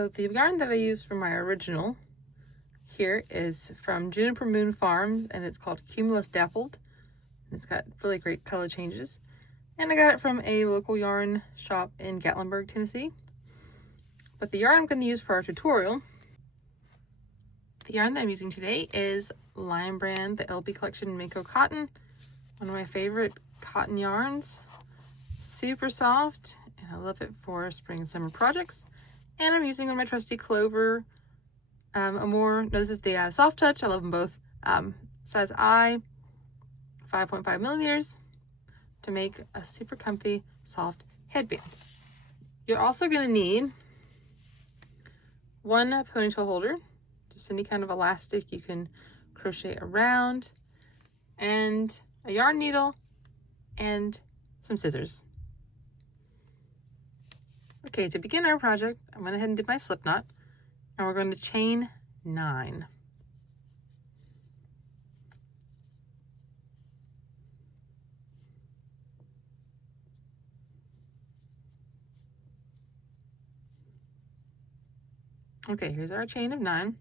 So the yarn that I used for my original here is from Juniper Moon Farms, and it's called Cumulus Dappled. It's got really great color changes. And I got it from a local yarn shop in Gatlinburg, Tennessee. But the yarn I'm going to use for our tutorial, the yarn that I'm using today is Lion Brand, the LB Collection Mako Cotton. One of my favorite cotton yarns. Super soft, and I love it for spring and summer projects. And I'm using one of my trusty Clover no, this is the Soft Touch. I love them both. Size I, 5.5 millimeters, to make a super comfy, soft headband. You're also going to need one ponytail holder, just any kind of elastic you can crochet around, and a yarn needle, and some scissors. Okay, to begin our project, I went ahead and did my slip knot, and we're going to chain 9. Okay, here's our chain of 9. And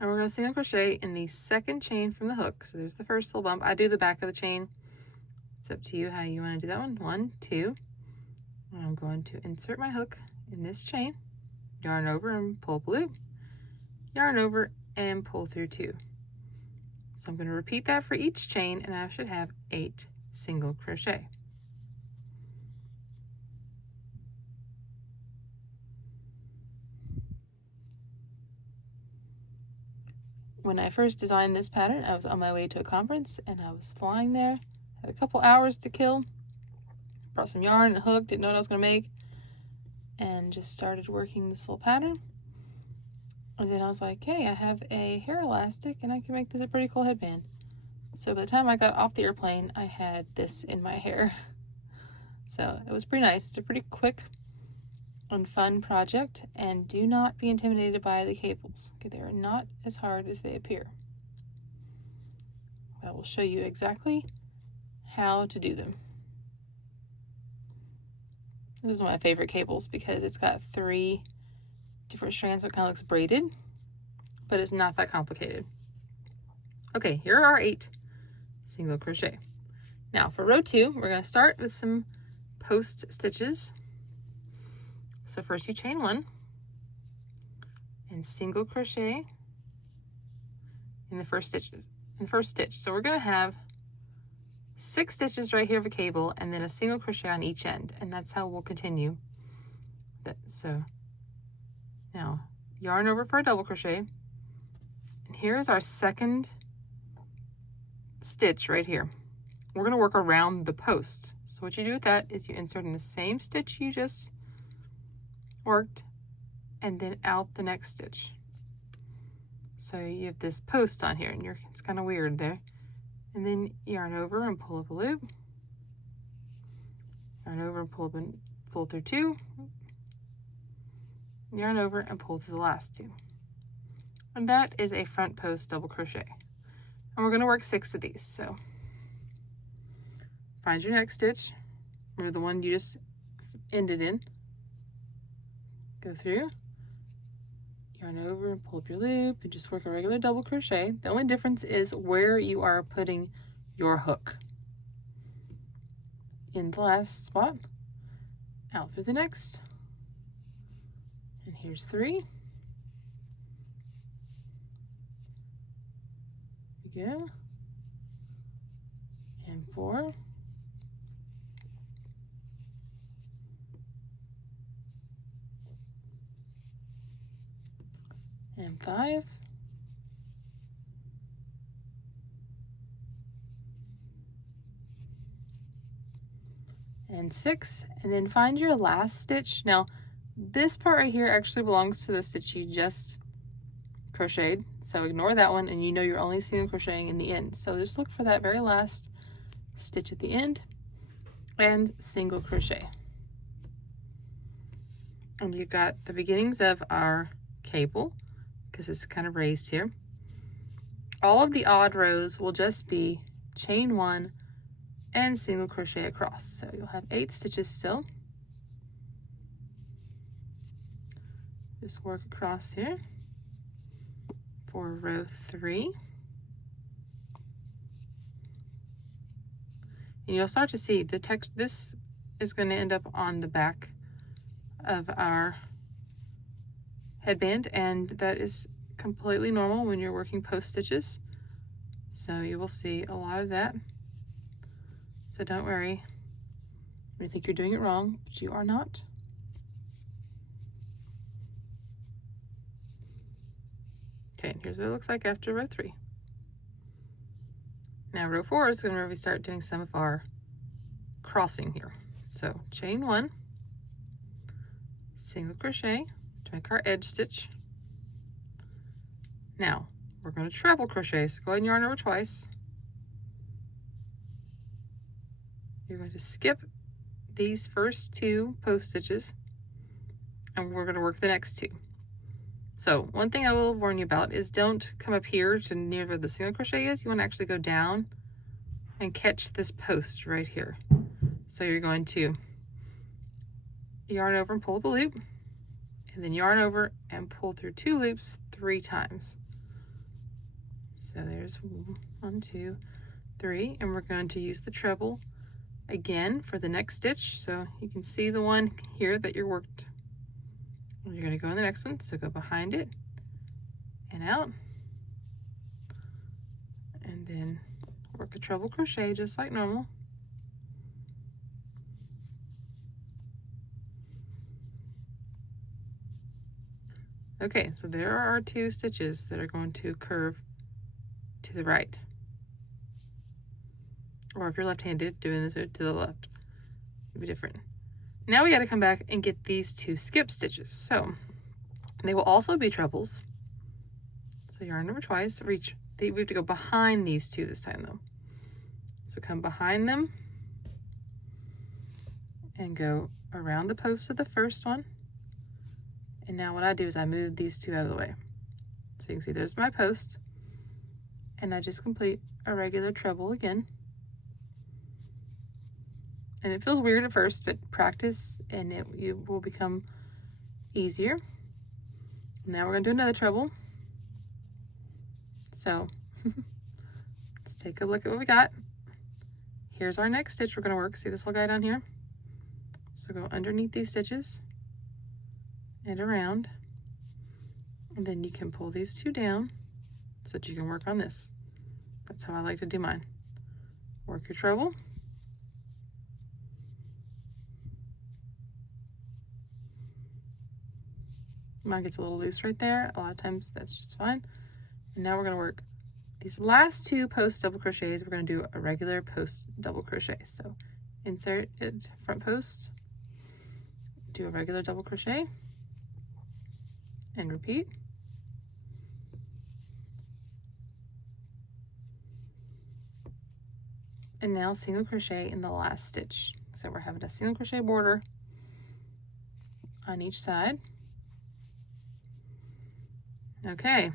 we're going to single crochet in the second chain from the hook. So there's the first little bump. I do the back of the chain. It's up to you how you want to do that one. 1, 2. And I'm going to insert my hook in this chain, yarn over and pull up a loop, yarn over and pull through 2. So I'm going to repeat that for each chain, and I should have 8 single crochet. When I first designed this pattern, I was on my way to a conference and I was flying there. Had a couple hours to kill. Brought some yarn and a hook, didn't know what I was going to make, and just started working this little pattern. And then I was like, hey, I have a hair elastic and I can make this a pretty cool headband. So by the time I got off the airplane, I had this in my hair. So it was pretty nice. It's a pretty quick and fun project, and do not be intimidated by the cables. Okay, they are not as hard as they appear. I will show you exactly how to do them. This is one of my favorite cables because it's got 3 different strands, so it kind of looks braided, but it's not that complicated. Okay, here are our 8 single crochet. Now for row 2, we're going to start with some post stitches. So first you chain 1 and single crochet in the first stitch. So we're going to have 6 stitches right here of a cable and then a single crochet on each end, and that's how we'll continue that. So now yarn over for a double crochet, and here's our second stitch right here. We're going to work around the post. So what you do with that is you insert in the same stitch you just worked and then out the next stitch. So you have this post on here, and it's kind of weird there. And then yarn over and pull up a loop, yarn over and pull through 2, yarn over and pull through the last 2. And that is a front post double crochet. And we're going to work 6 of these. So find your next stitch, or the one you just ended in, go through, yarn over and pull up your loop, and just work a regular double crochet. The only difference is where you are putting your hook. In the last spot, out through the next, and here's 3. There we go, and 4. And 5, and 6, and then find your last stitch. Now this part right here actually belongs to the stitch you just crocheted, so ignore that one, and you know you're only single crocheting in the end. So just look for that very last stitch at the end and single crochet. And you've got the beginnings of our cable, because it's kind of raised here. All of the odd rows will just be chain 1 and single crochet across. So you'll have 8 stitches still. just work across here for row 3. And you'll start to see the text. This is going to end up on the back of our headband, and that is completely normal when you're working post stitches. So you will see a lot of that. So don't worry. You think you're doing it wrong, but you are not. Okay, here's what it looks like after row 3. Now row 4 is where we start doing some of our crossing here. So chain 1, single crochet to make our edge stitch. Now we're going to treble crochet, so go ahead and yarn over twice. You're going to skip these first 2 post stitches, and we're going to work the next 2. So one thing I will warn you about is don't come up here to near where the single crochet is. You want to actually go down and catch this post right here. So you're going to yarn over and pull up a loop, and then yarn over and pull through 2 loops 3 times. So there's 1, 2, 3, and we're going to use the treble again for the next stitch. So you can see the one here that you worked. You're going to go in the next one, so go behind it and out, and then work a treble crochet just like normal. Okay, so there are our 2 stitches that are going to curve to the right, or if you're left-handed, doing this to the left, it'll be different. Now we got to come back and get these 2 skip stitches. So they will also be trebles. So yarn over twice, we have to go behind these 2 this time though. So come behind them and go around the post of the first one. And now what I do is I move these 2 out of the way. So you can see there's my post, and I just complete a regular treble again. And it feels weird at first, but practice and it will become easier. Now we're going to do another treble. So let's take a look at what we got. Here's our next stitch we're going to work. See this little guy down here? So go underneath these stitches and around. And then you can pull these 2 down so that you can work on this. That's how I like to do mine. Work your treble. Mine gets a little loose right there. A lot of times that's just fine. And now we're going to work these last 2 post double crochets. We're going to do a regular post double crochet. So insert it, front post, do a regular double crochet, and repeat. And now single crochet in the last stitch. So we're having a single crochet border on each side. Okay,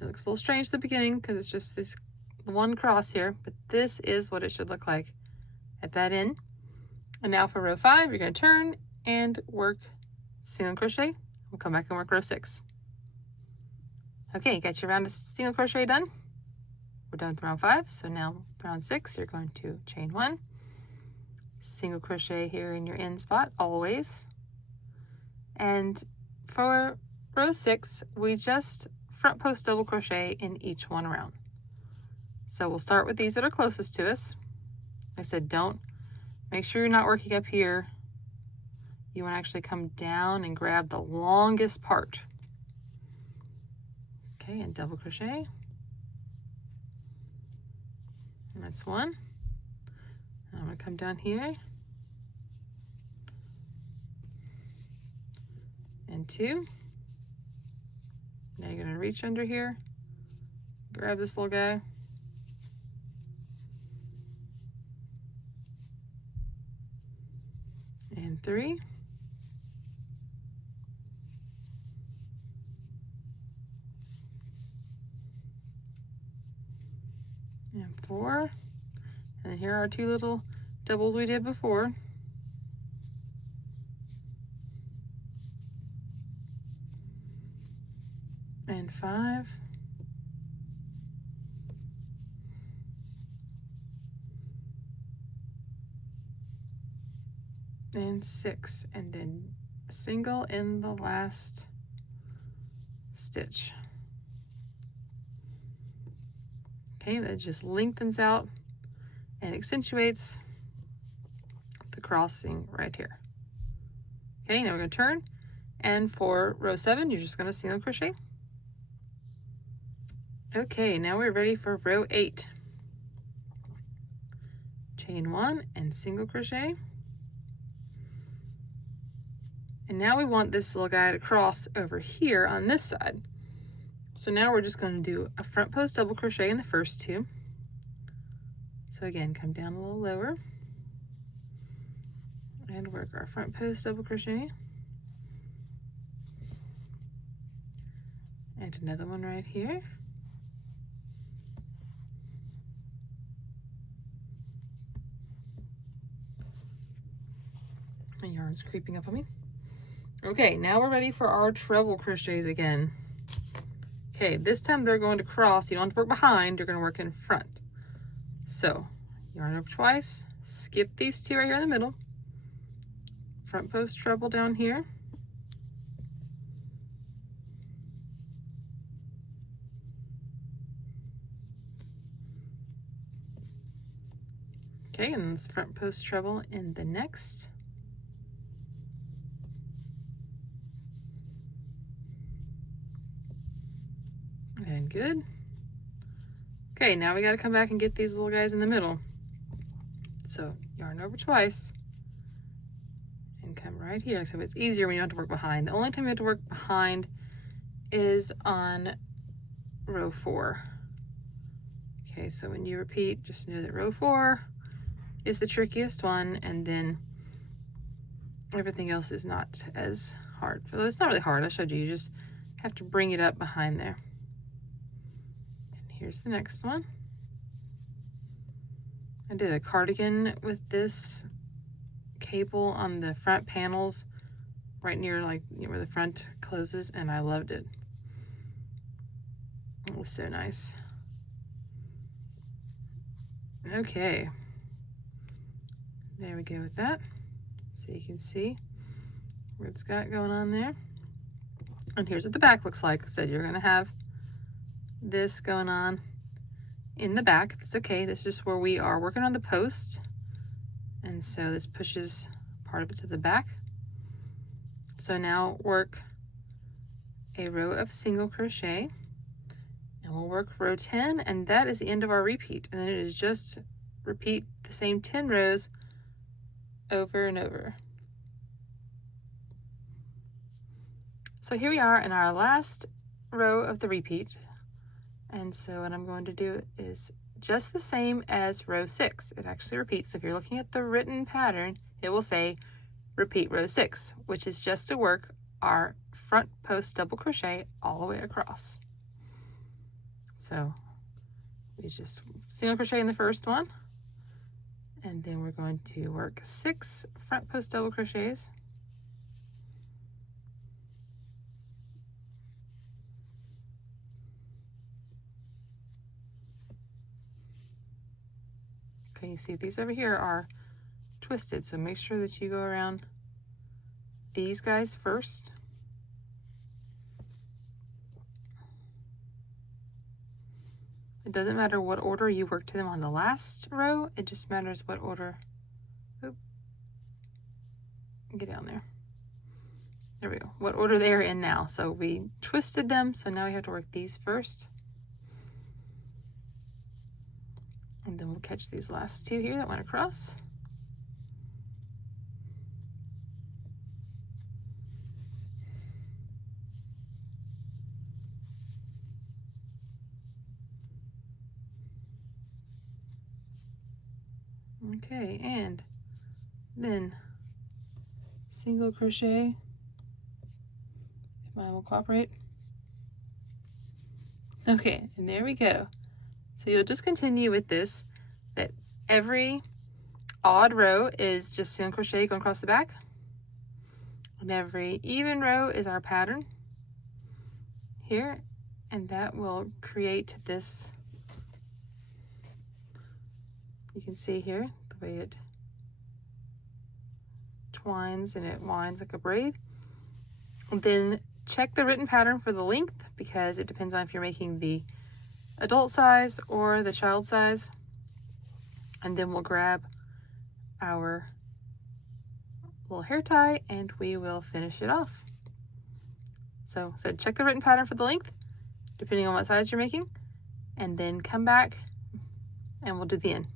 it looks a little strange at the beginning because it's just this one cross here, but this is what it should look like at that end. And now for row 5, you're going to turn and work single crochet. We'll come back and work row 6. Okay, got your round of single crochet done. We're done with round 5, so now round 6, you're going to chain 1, single crochet here in your end spot always. And for row 6, we just front post double crochet in each one around. So we'll start with these that are closest to us. I said make sure you're not working up here. You want to actually come down and grab the longest part. Okay, and double crochet. And that's 1. And I'm going to come down here. And 2. Now you're going to reach under here, grab this little guy, and 3, and 4, and then here are 2 little doubles we did before. and 6, and then single in the last stitch. Okay, that just lengthens out and accentuates the crossing right here. Okay, now we're going to turn, and for row 7 you're just going to single crochet. Okay, now we're ready for row 8. Chain 1 and single crochet. And now we want this little guy to cross over here on this side. So now we're just going to do a front post double crochet in the first 2. So again, come down a little lower and work our front post double crochet. And another one right here. My yarn's creeping up on me. Okay, now we're ready for our treble crochets again. Okay, this time they're going to cross. You don't have to work behind, you're going to work in front. So, yarn over twice, skip these 2 right here in the middle, front post treble down here, okay, and this front post treble in the next. And good. Okay, now we got to come back and get these little guys in the middle. So yarn over twice and come right here. So it's easier when you don't have to work behind. The only time you have to work behind is on row 4. Okay, so when you repeat, just know that row 4 is the trickiest one, and then everything else is not as hard. Although it's not really hard, I showed you. You just have to bring it up behind there. Here's the next one. I did a cardigan with this cable on the front panels right near like where the front closes, and I loved it. It was so nice. Okay, there we go with that. So you can see what it's got going on there. And here's what the back looks like. I said you're gonna have this going on in the back. That's okay. This is just where we are working on the post, and so this pushes part of it to the back. So now work a row of single crochet, and we'll work row 10, and that is the end of our repeat. And then it is just repeat the same 10 rows over and over. So here we are in our last row of the repeat. And so what I'm going to do is just the same as row 6. It actually repeats. So if you're looking at the written pattern, it will say repeat row 6, which is just to work our front post double crochet all the way across. So we just single crochet in the first one, and then we're going to work 6 front post double crochets. Okay, you see these over here are twisted, so make sure that you go around these guys first. It doesn't matter what order you work to them on the last row, it just matters what order. Oop. Get down there. There we go. What order they're in now. So we twisted them, so now we have to work these first. And then we'll catch these last 2 here that went across. Okay, and then single crochet, if mine will cooperate. Okay, and there we go. So you'll just continue with this, that every odd row is just single crochet going across the back, and every even row is our pattern here, and that will create this. You can see here the way it twines and it winds like a braid. And then check the written pattern for the length, because it depends on if you're making the adult size or the child size. And then we'll grab our little hair tie and we will finish it off. So check the written pattern for the length, depending on what size you're making, and then come back and we'll do the end.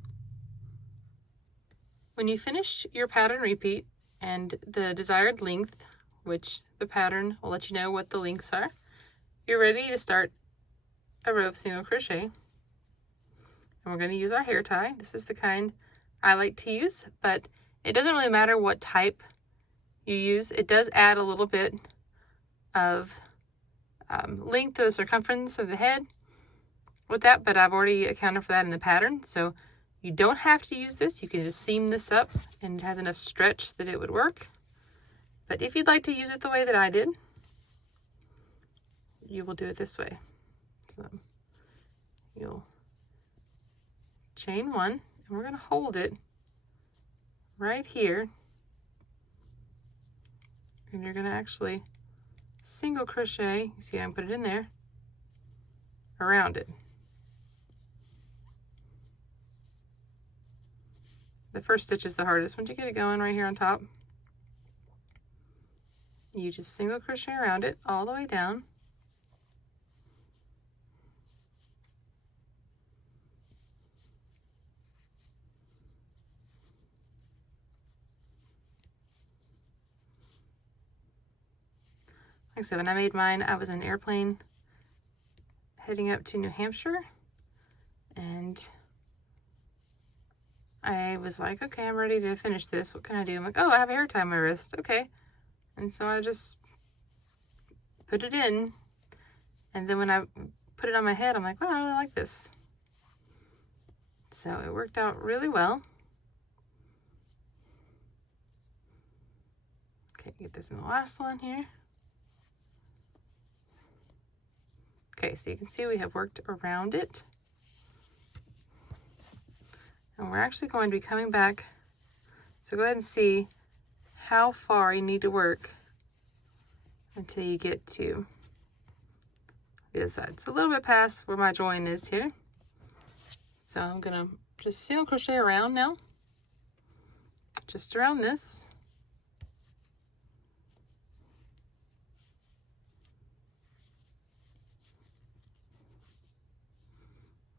When you finish your pattern repeat and the desired length, which the pattern will let you know what the lengths are, you're ready to start a row of single crochet. And we're going to use our hair tie. This is the kind I like to use, but it doesn't really matter what type you use. It does add a little bit of length to the circumference of the head with that, but I've already accounted for that in the pattern. So you don't have to use this. You can just seam this up and it has enough stretch that it would work. But if you'd like to use it the way that I did, you will do it this way. So you'll chain one, and we're going to hold it right here. And you're going to actually single crochet, you see I put it in there, around it. The first stitch is the hardest. Once you get it going right here on top, you just single crochet around it all the way down. Like I said, when I made mine, I was in an airplane heading up to New Hampshire, and I was like, okay, I'm ready to finish this. What can I do? I'm like, oh, I have a hair tie on my wrist. Okay. And so I just put it in, and then when I put it on my head, I'm like, wow, I really like this. So it worked out really well. Okay, get this in the last one here. Okay, so you can see we have worked around it. And we're actually going to be coming back. So go ahead and see how far you need to work until you get to the other side. So a little bit past where my join is here. So I'm gonna just single crochet around now, just around this.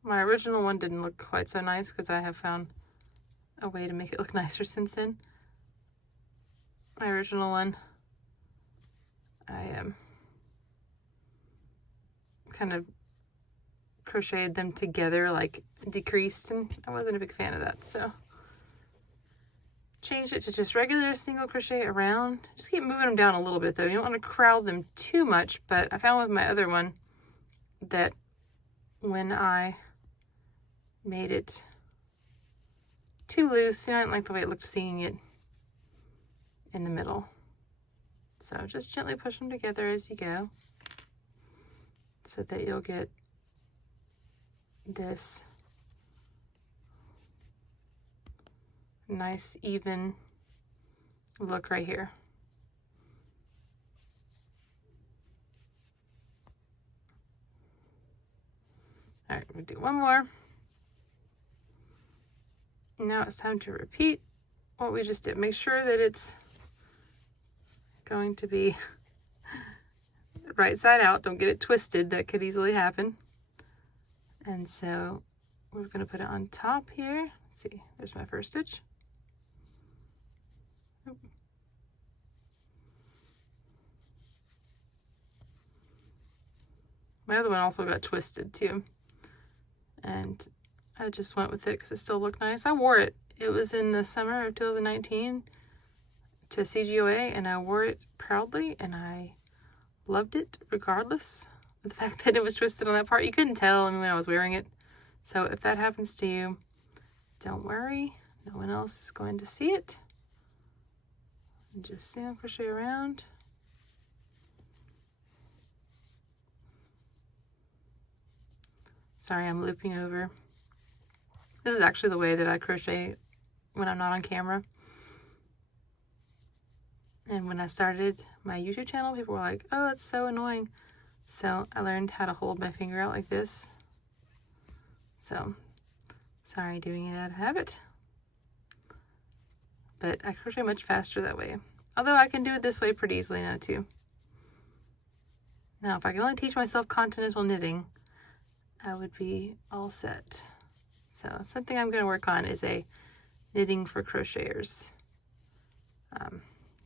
My original one didn't look quite so nice because I have found a way to make it look nicer since then. My original one, I kind of crocheted them together, like decreased, and I wasn't a big fan of that, so changed it to just regular single crochet around. Just keep moving them down a little bit though. You don't want to crowd them too much, but I found with my other one that when I made it too loose, I didn't like the way it looked seeing it in the middle. So just gently push them together as you go so that you'll get this nice even look right here. All right, we'll do one more. Now it's time to repeat what we just did. Make sure that it's going to be right side out. Don't get it twisted. That could easily happen. And so we're going to put it on top here. Let's see, there's my first stitch. My other one also got twisted too. And I just went with it because it still looked nice. I wore it. It was in the summer of 2019 to CGOA, and I wore it proudly, and I loved it regardless of the fact that it was twisted on that part. You couldn't tell when I was wearing it. So if that happens to you, don't worry. No one else is going to see it. And just single crochet around. Sorry, I'm looping over. This is actually the way that I crochet when I'm not on camera. And when I started my YouTube channel, people were like, oh, that's so annoying. So I learned how to hold my finger out like this. So, sorry doing it out of habit. But I crochet much faster that way. Although I can do it this way pretty easily now too. Now, if I could only teach myself continental knitting, I would be all set. So something I'm going to work on is a knitting for crocheters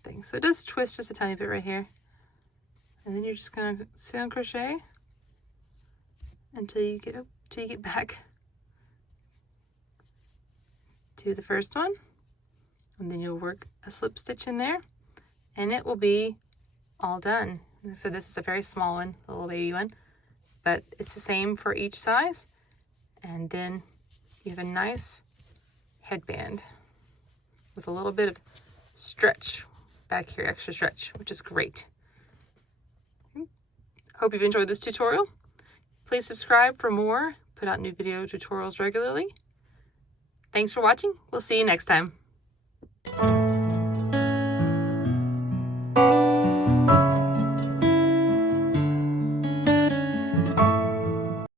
thing. So just twist just a tiny bit right here. And then you're just going to sit on crochet until you get back to the first one. And then you'll work a slip stitch in there and it will be all done. So this is a very small one, a little baby one, but it's the same for each size. And then you have a nice headband with a little bit of stretch back here, extra stretch, which is great. Hope you've enjoyed this tutorial. Please subscribe for more. Put out new video tutorials regularly. Thanks for watching. We'll see you next time.